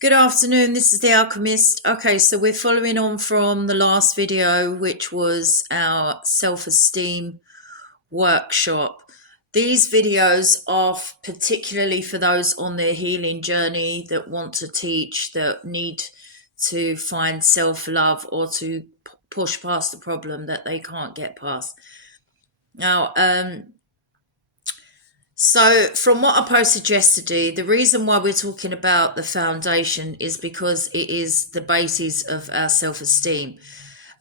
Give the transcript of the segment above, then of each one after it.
Good afternoon, this is the Alchemist. Okay, so we're following on from the last video, which was our self-esteem workshop. These videos are particularly for those on their healing journey that want to teach, that need to find self-love or to push past the problem that they can't get past. Now, so, from what I posted yesterday, the reason why we're talking about the foundation is because it is the basis of our self esteem.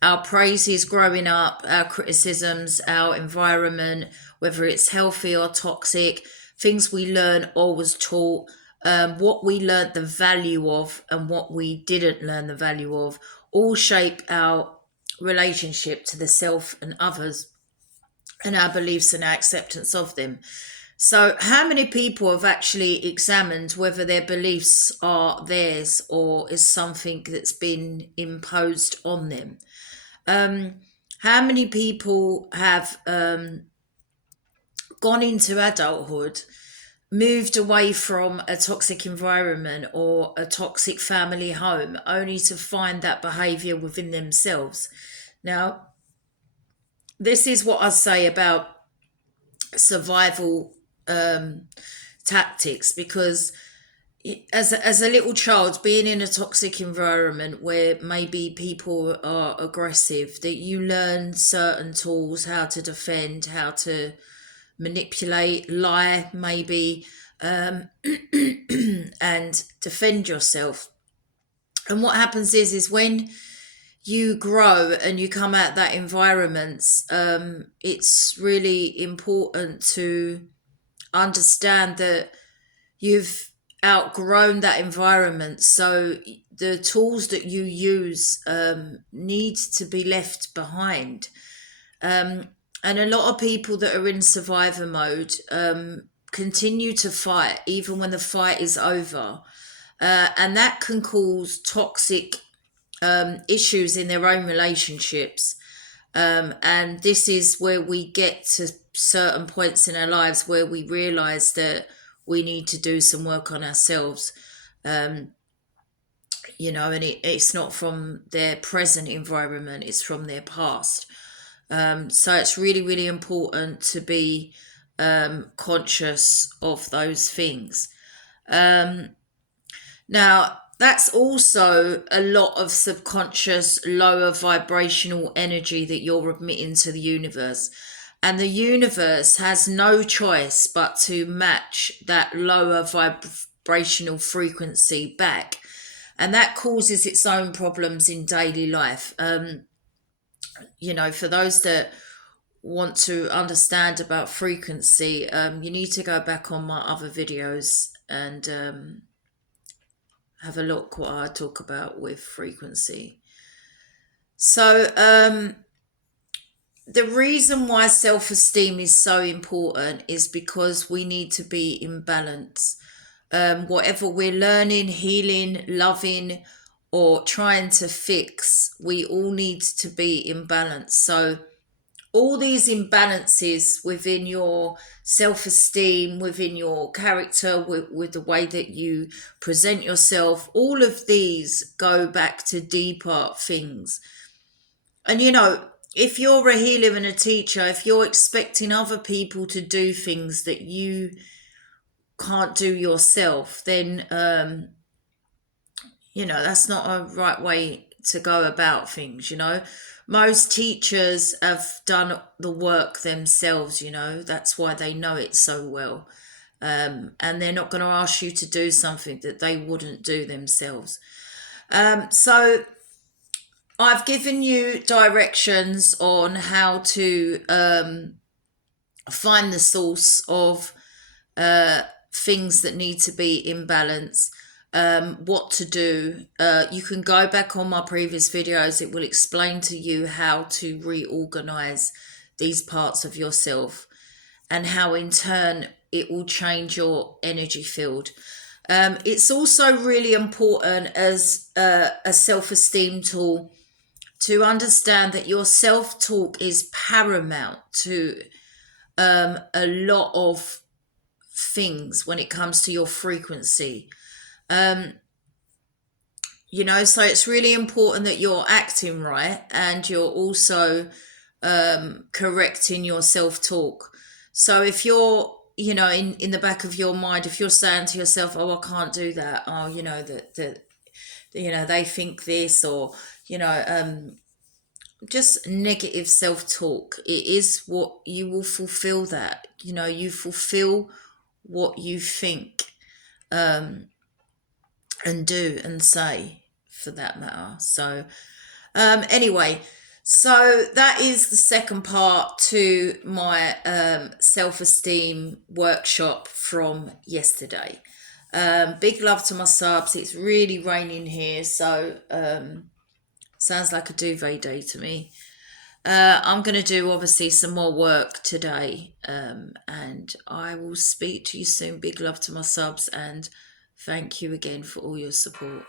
Our praises growing up, our criticisms, our environment, whether it's healthy or toxic, things we learn or was taught, what we learned the value of and what we didn't learn the value of, all shape our relationship to the self and others and our beliefs and our acceptance of them. So, how many people have actually examined whether their beliefs are theirs or is something that's been imposed on them? How many people have gone into adulthood, moved away from a toxic environment or a toxic family home, only to find that behavior within themselves? Now, this is what I say about survival tactics, because as a little child, being in a toxic environment where maybe people are aggressive, that you learn certain tools, how to defend, how to manipulate, lie maybe, and defend yourself. And what happens is when you grow and you come out that environment, it's really important to understand that you've outgrown that environment. So the tools that you use need to be left behind. And a lot of people that are in survivor mode continue to fight even when the fight is over. And that can cause toxic issues in their own relationships. And this is where we get to certain points in our lives where we realize that we need to do some work on ourselves. And it's not from their present environment, it's from their past. So it's really, really important to be conscious of those things. Now, that's also a lot of subconscious, lower vibrational energy that you're emitting to the universe. And the universe has no choice but to match that lower vibrational frequency back. And that causes its own problems in daily life. For those that want to understand about frequency, you need to go back on my other videos and have a look what I talk about with frequency. So the reason why self-esteem is so important is because we need to be in balance. Whatever we're learning, healing, loving, or trying to fix, we all need to be in balance. So all these imbalances within your self-esteem, within your character, with the way that you present yourself, all of these go back to deeper things. And if you're a healer and a teacher, if you're expecting other people to do things that you can't do yourself, then that's not a right way to go about things. Most teachers have done the work themselves. That's why they know it so well. And they're not going to ask you to do something that they wouldn't do themselves. So I've given you directions on how to find the source of things that need to be in balance, what to do. You can go back on my previous videos. It will explain to you how to reorganize these parts of yourself and how in turn it will change your energy field. It's also really important as a self-esteem tool to understand that your self-talk is paramount to a lot of things when it comes to your frequency. So it's really important that you're acting right and you're also correcting your self-talk. So if you're, in the back of your mind, if you're saying to yourself, oh, I can't do that, oh, they think this, or, just negative self-talk, it is what you will fulfill. That, you fulfill what you think, and do and say, for that matter. So anyway, so that is the second part to my self-esteem workshop from yesterday. Big love to my subs. It's really raining here, so sounds like a duvet day to me. I'm going to do obviously some more work today, and I will speak to you soon. Big love to my subs, and thank you again for all your support.